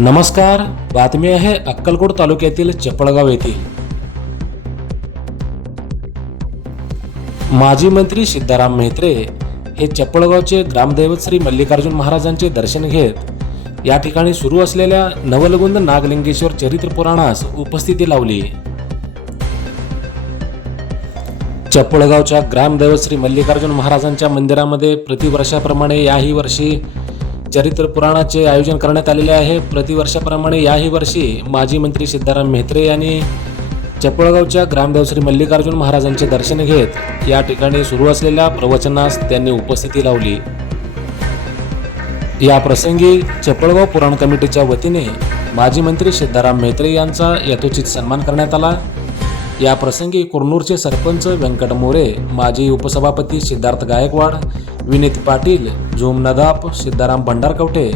नमस्कार. बातमी आहे अक्कलकोट तालुक्यातील चपळगाव येथील. माजी मंत्री सिद्धाराम म्हेत्रे हे चपळगावचे ग्रामदैवत श्री मल्लिकार्जुन महाराजांचे दर्शन घेत या ठिकाणी सुरू असलेल्या नवलगुंद नागलिंगेश्वर चरित्र पुराणास उपस्थिती लावली. चपळगावच्या ग्रामदैवत श्री मल्लिकार्जुन महाराजांच्या मंदिरामध्ये प्रतिवर्षाप्रमाणे याही वर्षी चरित्र पुराणाचे आयोजन करण्यात आलेले आहे. प्रतिवर्षाप्रमाणे याही वर्षी माजी मंत्री सिद्धाराम म्हेत्रे यांनी चपळगावच्या ग्रामदेव श्री मल्लिकार्जुन महाराजांचे दर्शन घेत या ठिकाणी सुरू असलेल्या प्रवचनास त्यांनी उपस्थिती लावली. या प्रसंगी चपळगाव पुराण कमिटीच्या वतीने माजी मंत्री सिद्धाराम म्हेत्रे यांचा यथोचित सन्मान करण्यात आला. या प्रसंगी कुरनूरचे सरपंच व्यंकट मोरे, माजी उपसभापती सिद्धार्थ गायकवाड, विनीत पाटील, झूम नदाप, सिद्धाराम भंडारकवठे,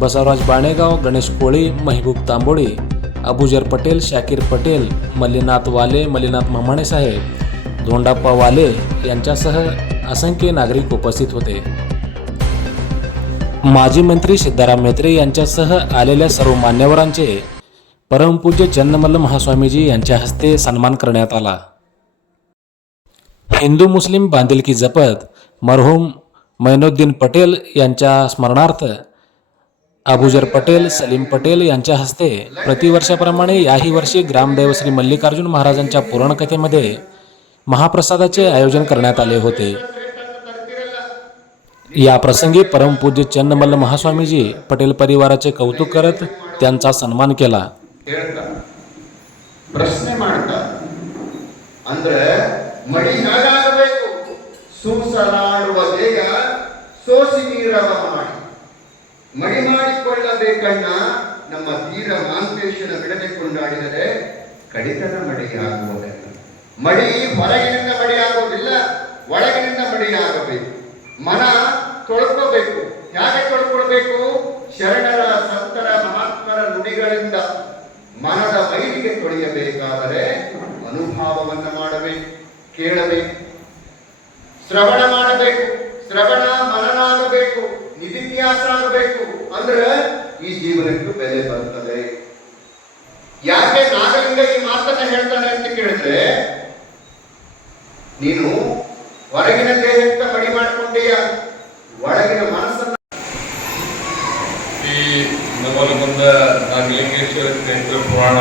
बसवराज बाणेगाव, गणेश कोळी, महबूब तांबोळी, अबुजर पटेल, शाकीर पटेल, मल्लीनाथ वाले, मल्लीनाथ ममाणे साहेब, धोंडाप्पा वाले यांच्यासह असंख्य नागरिक उपस्थित होते. माजी मंत्री सिद्धाराम म्हेत्रे यांच्यासह आलेल्या सर्व मान्यवरांचे परमपूज्य चन्नमल्ल महास्वामीजी यांच्या हस्ते सन्मान करण्यात आला. हिंदू मुस्लिम बांधिलकी जपत मरहूम मैनुद्दीन पटेल यांच्या स्मरणार्थ अबुजर पटेल, सलीम पटेल यांच्या हस्ते प्रतिवर्षाप्रमाणे याही वर्षी ग्रामदैव श्री मल्लिकार्जुन महाराजांच्या पुराणकथेमध्ये महाप्रसादाचे आयोजन करण्यात आले होते. या प्रसंगी परमपूज्य चन्नमल्ल महास्वामीजी पटेल परिवाराचे कौतुक करत त्यांचा सन्मान केला. ಪ್ರಶ್ನೆ ಮಾಡ್ತಾರೆ ಅಂದ್ರೆ ಮಡಿ ಹೇಗಾಗಬೇಕು, ಸೂಸಲಾಡುವ ದೇಹ ಸೋಸಿ ನೀರವ ಮಾಡಿ ಮಡಿ ಮಾಡಿಕೊಳ್ಳಬೇಕಣ್ಣ. ನಮ್ಮ ತೀರ ಮಾಂತೇಶನ ಬಿಡದೆ ಕೊಂಡಾಡಿದರೆ ಕಡಿತನ ಮಡಿಯಾಗುವುದಲ್ಲ. ಮಡಿ ಹೊರಗಿನಿಂದ ಮಡಿಯಾಗುವುದಿಲ್ಲ, ಒಳಗಿನಿಂದ ಮಡಿಯಾಗಬೇಕು. ಮನ ತೊಳ್ಕೋಬೇಕು. ಹೇಗೆ ತೊಳ್ಕೊಳ್ಬೇಕು? ಶರಣರ, ಸಂತರ, ಮಹಾತ್ಮರ ನುಡಿಗಳಿಂದ ಮನದ ಮೈಲಿಗೆ ತೊಳೆಯಬೇಕಾದರೆ ಅನುಭವವನ್ನು ಮಾಡಬೇಕು, ಕೇಳಬೇಕು, ಶ್ರವಣ ಮಾಡಬೇಕು. ಶ್ರವಣ ಮನನ ಆಗಬೇಕು, ನಿಧಿನ್ಯಾಸ ಆಗಬೇಕು. ಅಂದ್ರೆ ಈ ಜೀವನಕ್ಕೂ ಬೆಲೆ ಬರ್ತದೆ. ಯಾಕೆ ನಾಗಲಿಂಗ ಈ ಮಾತನ್ನ ಹೇಳ್ತಾನೆ ಅಂತ ಕೇಳಿದ್ರೆ, ನೀನು ಹೊರಗಿನ ದೇಹಕ್ಕೆ ಮಡಿ ಮಾಡ್ಕೊಂಡೀಯ, ಒಳಗಿನ ಮನಸ್ಸನ್ನ ಈ ನವಲಗುಂದ ನಾಗಲಿಂಗೇಶ್ವರ ಚರಿತ್ರ ಪುರಾಣ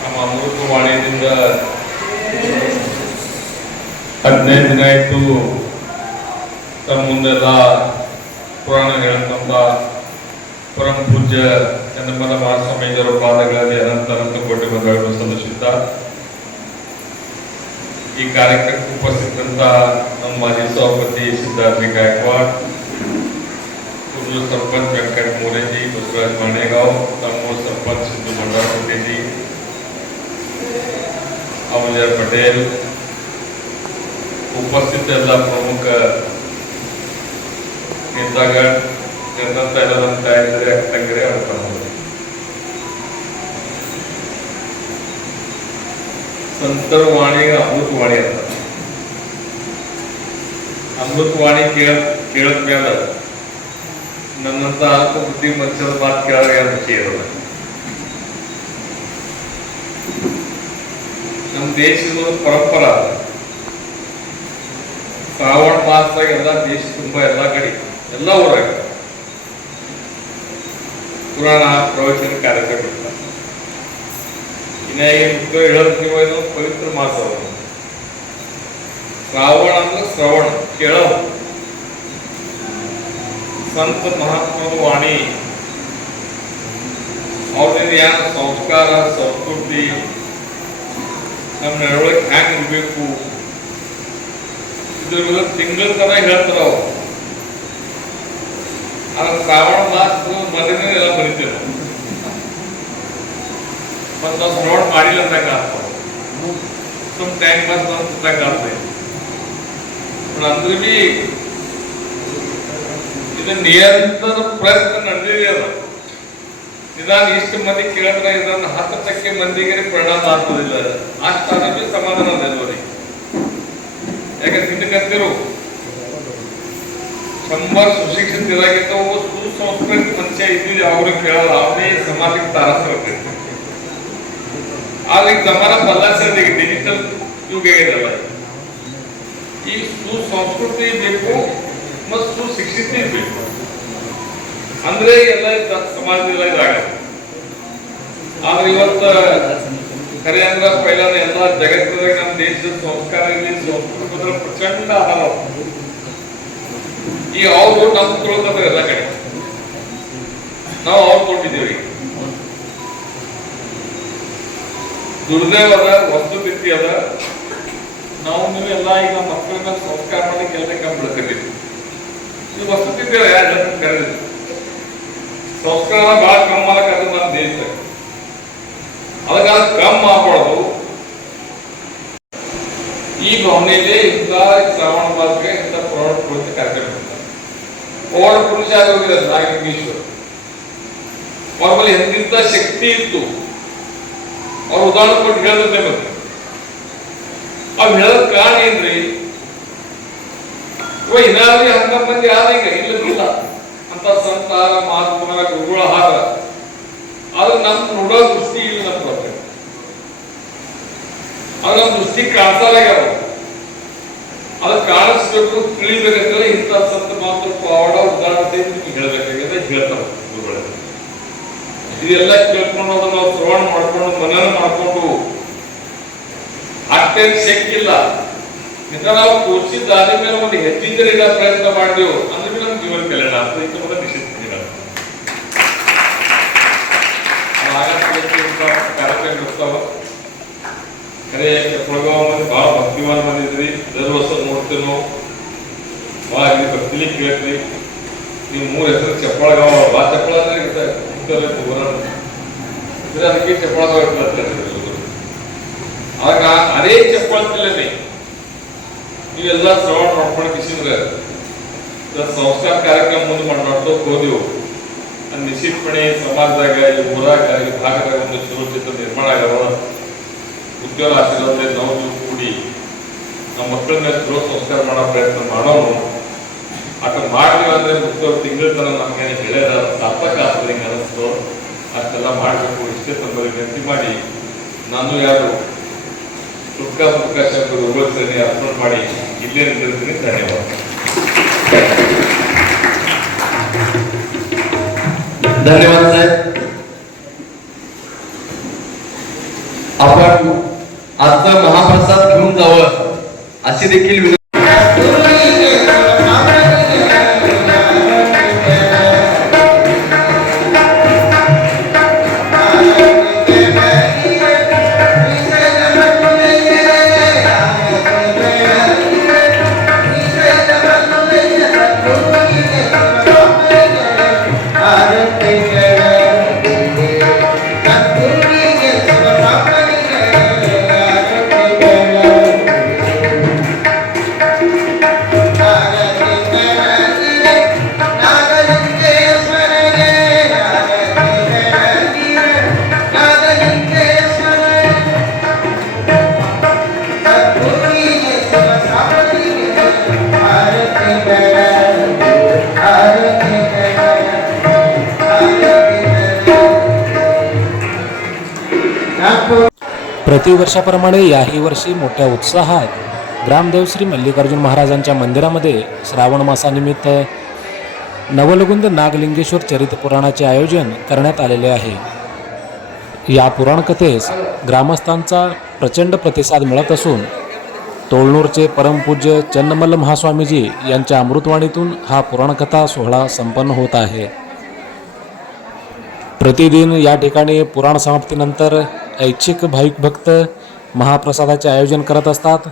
ನಮ್ಮ ಅಮೃತವಾಣಿಯಿಂದ 15 ದಿನ ಆಯಿತು ತಮ್ಮ ಮುಂದೆಲ್ಲ ಪುರಾಣ ಹೇಳತಂತ ಪರಮ ಪೂಜ್ಯ ಚನ್ನಮಲ್ಲ ಮಹಾಸ್ವಾಮೀಜಿಯವರ ಪಾದಗಳಲ್ಲಿ ಅನಂತ ಅನಂತ ಕೋಟಿ ವಂದನೆಗಳನ್ನು ಸಲ್ಲಿಸುತ್ತಾ ಈ ಕಾರ್ಯಕ್ರಮಕ್ಕೆ ಉಪಸ್ಥಿತಂತ ನಮ್ಮ ಮಾಜಿ ಸಭಾಪತಿ ಸಿದ್ಧಾರ್ಥ गायकवाड, सरपंच व्यंकट मोरे जी, बसवराज माणेगाव, तमोर सरपंच सिद्धू भंडारकोटे जी, अबुजर पटेल, उपस्थित ಎಲ್ಲ ಪ್ರಮುಖ ನೇತಾಗಣ, ಜನತಾ ಎಲ್ಲರಂತ ಇದ್ದಾರೆ, ಅಕ್ಕಂಗರೆ ಅರ್ಥಬಹುದು. ಸಂತರವಾಣಿಗೆ ಅಮೃತವಾಣಿ ಅಂತ. ಅಮೃತವಾಣಿ ಕೇಳದ ಮೇಲೆ ನನ್ನಂತ ಅಲ್ಪ ಬುದ್ಧಿ ಮನುಷ್ಯರ ಮಾತು ಕೇಳೋದು ಯಾರು ವಿಷಯ ಇರೋಲ್ಲ. ನಮ್ಮ ದೇಶದ ಪರಂಪರಾ ಶ್ರಾವಣ ಮಾಸದಾಗ ಎಲ್ಲ ದೇಶ ತುಂಬಾ ಎಲ್ಲ ಕಡೆ ಎಲ್ಲ ಊರಾಗ ಪುರಾಣ ಪ್ರವಚನ ಕಾರ್ಯಕ್ರಮ ಇರ್ತಾರೆ. ಇನ್ನು ಹೇಳೋದು ಪವಿತ್ರ ಮಾಸ ಶ್ರಾವಣ ಅಂದ್ರೆ ಶ್ರವಣ ಕೇಳೋದು. ಸಂತ ಮಹಾತ್ಮರ ವಾಣಿ ಅವ್ರದಿಂದ ಏನು ಸಂಸ್ಕಾರ, ಸಂಸ್ಕೃತಿ, ನಮ್ಮ ನಡವಳಿಕೆ ಹ್ಯಾಂಗ ಇರಬೇಕು ಇದ್ರ ತಿಂಗಳ ತರ ಹೇಳ್ತಾರ ಅವ್ರು. ಆದ್ರೆ ಶ್ರಾವಣ ಮಾಸದ ಮೊದಲನೇ ಎಲ್ಲ ಬರೀತೇವೆ ನಾವು. ಮತ್ತು ನಾವು ಶ್ರವಣ ಮಾಡಿಲ್ಲ ಅಂದಾಗ ಆಗ್ತಾವ, ಸುಮ್ ಟೈಮ್ ಪಾಸ್ ಅಂದಾಗ ಆಗ್ತದೆ. ಅಂದ್ರೆ ಬಿ ಇದು ನಿರಂತರ ಪ್ರಯತ್ನ ನಡೆದಿದೆ. ಅದು ನಿಧಾನ ಇಷ್ಟು ಮಂದಿ ಕೇಳಿದ್ರೆ ಇದನ್ನು 10% ಮಂದಿಗೆ ಪರಿಣಾಮ ಆಗ್ತದಿಲ್ಲ. ಅಷ್ಟಾದ್ರೆ ಬಿ ಸಮಾಧಾನ. ಯಾಕಂದ್ರೆ ಹಿಂದಕ್ಕಂತಿರು 100 सुशिक्षित ಇರಾಗಿದ್ದ ಒಬ್ಬ ಸುಸಂಸ್ಕೃತ ಮನುಷ್ಯ ಇದ್ದಿದ್ದು ಅವ್ರಿಗೆ ಕೇಳಲ್ಲ, ಅವನೇ ಸಮಾಜಕ್ಕೆ ತಾರಸ್ತಿರ್ತಾರೆ. ಆದ್ರೆ ಈಗ ಜಮಾನ ಬದಲಾಯಿಸಿದ ಡಿಜಿಟಲ್ ಯುಗ ಇದೆಲ್ಲ, ಈ ಸುಸಂಸ್ಕೃತಿ ಬೇಕು ಮತ್ತು ಸುಶಿಕ್ಷಿತ ಬೇಕು, ಅಂದ್ರೆ ಎಲ್ಲ ಸಮಾಜದೆಲ್ಲ ಇದಾಗಲ್ಲ. ಆದ್ರೆ ಇವತ್ತು ಖರೆ ಅಂದ್ರೆ ಪೈಲ ಎಲ್ಲ ಜಗತ್ತದಾಗ ನಮ್ಮ ದೇಶದ ಸಂಸ್ಕಾರ ಇಲ್ಲಿ ಸಂಸ್ಕೃತಿ ಪ್ರಚಂಡ ಆಧಾರ. ಈ ಅವ್ರು ನಮ್ ತೊಳ್ಕಂದ್ರೆ ಎಲ್ಲ ಕಡೆ ನಾವು ಅವ್ರು ಕೊಟ್ಟಿದ್ದೇವೆ. ದುರ್ದೇವ್ ಅದ, ವಸ್ತು ಬಿತ್ತಿ ಅದ, ನಾವು ನೀವು ಎಲ್ಲ ಈಗ ನಮ್ಮ ಮಕ್ಕಳನ್ನ ಸಂಸ್ಕಾರ ಮಾಡಿ ಕೆಲಸ ಬಿಡ್ತೀವಿ. ಇದು ವಸ್ತು ಬಿದ್ದೇವೆ ಕರೆದಿದ್ದು ಸಂಸ್ಕಾರ ಬಹಳ ಕಮ್ಮಿ ಮಾಡಕ್ ಅದು ನಮ್ಮ ದೇಶದಾಗ. ಅದಕ್ಕೆ ಅದು ಕಮ್ಮಿ ಮಾಡಬಾರ್ದು. ಈ ಭಾವನೆಯಲ್ಲಿ ಇಂಥ ಶ್ರಾವಣ ಮಾಸಕ್ಕೆ ಇಂಥ ಪೌರಾಣ ಪುರುಷ ಕಾರ್ಯಕ್ರಮ ಪೌರಾಣ ಪುರುಷ ಹೋಗಿದ್ದಾರೆ ನಾಗಲಿಂಗೇಶ್ವರ. ಅವ್ರ ಬಳಿ ಎಂತಿಂತ ಶಕ್ತಿ ಇತ್ತು, ಅವ್ರ ಉದಾಹರಣೆ ಕೊಟ್ಟು ಹೇಳಿದ್ರೆ ಮತ್ತೆ ಅವ್ ಹೇಳೋದ್ ಕಾರಣ ಏನ್ರಿ, ಇವ ಇನ್ನಾದ್ರೂ ಹಂಗ ಮಂದಿ ಆದ ಈಗ ಇಲ್ಲದಿಲ್ಲ ಅಂತ ಸಂತಾರ ಮಹಾತ್ಮರ ಗುರುಗಳ ಹಾರ. ಆದ್ರೆ ನಮ್ ನೋಡೋ ದೃಷ್ಟಿ ಇಲ್ಲ, ನಮ್ ಬರ್ತಾರೆ ಅದು ನಮ್ಮ ದೃಷ್ಟಿ ಕಾಣಿಸಲಾಗ್ಯಾವ. ಅದು ಕಾಣಿಸ್ಬೇಕು, ತಿಳಿಬೇಕಂದ್ರೆ ಇಂಥ ಸಂತ ಮಾತ್ರ ಪಾವಡ ಉದಾಹರಣೆ ನಿಮ್ಗೆ ಹೇಳ್ಬೇಕಾಗಿದೆ, ಹೇಳ್ತಾವ ಗುರುಗಳ. ಇದೆಲ್ಲ ಕೇಳ್ಕೊಂಡು ಅದನ್ನ ನಾವು ಶ್ರವಣ ಮಾಡ್ಕೊಂಡು ಮನನ ಮಾಡ್ಕೊಂಡು ಅಷ್ಟೇ ಶಕ್ತಿಲ್ಲ ಇಂಥ ನಾವು ತೋರಿಸಿದ ದಾರಿ ಮೇಲೆ ಒಂದು ಹೆಚ್ಚಿನ ಇಡೋ ಪ್ರಯತ್ನ ಮಾಡಿದೆವು ಅಂದ್ರೆ ಬಿ ನಮ್ಮ ಜೀವನ ಕಲ್ಯಾಣ ಅಂತ ಇಂಥ ನಿಶ್ಚಿತ ಕಾರ್ಯಕ್ರಮ ಇರ್ತಾವ. ಖರೆ ಕೆಪ್ಪಳಗಾವ ಮಂದಿ ಭಾಳ ಭಕ್ತಿವಾನ್ ಬಂದಿದ್ರಿ, ದರ್ ವರ್ಷ ನೋಡ್ತೀವಿ ನಾವು, ಭಾಳ ಇಲ್ಲಿ ಭಕ್ತಿಲಿ ಕೇಳ್ತೀವಿ. ನೀವು 3 ಹೆಸರು ಚಪ್ಪಳಗಾವ, ಭಾಳ ಚಪ್ಪಳ ಅಂದ್ರೆ ಅದಕ್ಕೆ ಚಪ್ಪಳಗಾವ ಇರ್ತದೆ. ಆಗ ಅದೇ ಚಪ್ಪಳದಲ್ಲೇ ನೀವೆಲ್ಲ ಶ್ರವಣ ಮಾಡ್ಕೊಂಡು ಕಿಸಿದ್ರೆ ಸಂಸ್ಕಾರ ಕಾರ್ಯಕ್ರಮ ಮುಂದೆ ಮಾಡ್ತಾ ಹೋದೆವು. ನಿಶ್ಚಿತಪಣೆ ಸಮಾಜದಾಗ ಈ ಊರಾಗ ಈ ಭಾಗದಾಗ ಒಂದು ಸುರಕ್ಷಿತ ನಿರ್ಮಾಣ ಆಗ್ಯಾವ. ಉದ್ಯೋಗ ಆಶೀರ್ವಾದ ನಾವು ನೀವು ಕೂಡಿ ನಮ್ಮ ಮಕ್ಕಳ ಮೇಲೆ ಚಲೋ ಸಂಸ್ಕಾರ ಮಾಡೋ ಪ್ರಯತ್ನ ಮಾಡೋನು. ಅಷ್ಟು ಮಾಡ್ತೀವಿ ಅಂದ್ರೆ ಮುಖ್ಯ ತಿಂಗಳ ತನ ನಮ್ಗೆ ಬೆಳೆದ ಸಾರ್ಥಕ ಆಗ್ತದೆ ಹಿಂಗೆ ಅನಿಸ್ತು. ಅಷ್ಟೆಲ್ಲ ಮಾಡಬೇಕು, ಇಷ್ಟೇ ತಂಬರಿ ವಿನಂತಿ ಮಾಡಿ ನಾನು ಯಾರು ಸುಖ ಶಂಕರ್ ಉಗೋತ್ಸವನಿ ಅರ್ಪಣೆ ಮಾಡಿ ಇಲ್ಲೇ ನಿಂತಿರ್ತೀನಿ. ಧನ್ಯವಾದ. धन्यवाद साहेब. आपण आजचा महाप्रसाद घेऊन जावं अशी देखील विनंती. प्रतिवर्षाप्रमाणे याही वर्षी मोठ्या उत्साहात ग्रामदेव श्री मल्लिकार्जुन महाराजांच्या मंदिरामध्ये श्रावण मासानिमित्त नवलगुंद नागलिंगेश्वर चरित पुराणाचे आयोजन करण्यात आलेले आहे. या पुराणकथेस ग्रामस्थांचा प्रचंड प्रतिसाद मिळत असून तोळनूरचे परमपूज्य चन्नमल्ल महास्वामीजी यांच्या अमृतवाणीतून हा पुराणकथा सोहळा संपन्न होत आहे. प्रतिदिन या ठिकाणी पुराण समाप्तीनंतर ऐच्छिक भाविक भक्त महाप्रसादाचे आयोजन करत असतात.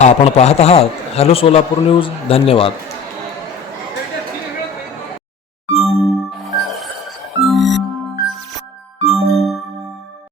आपण पाहत आहात हॅलो सोलापूर न्यूज. धन्यवाद.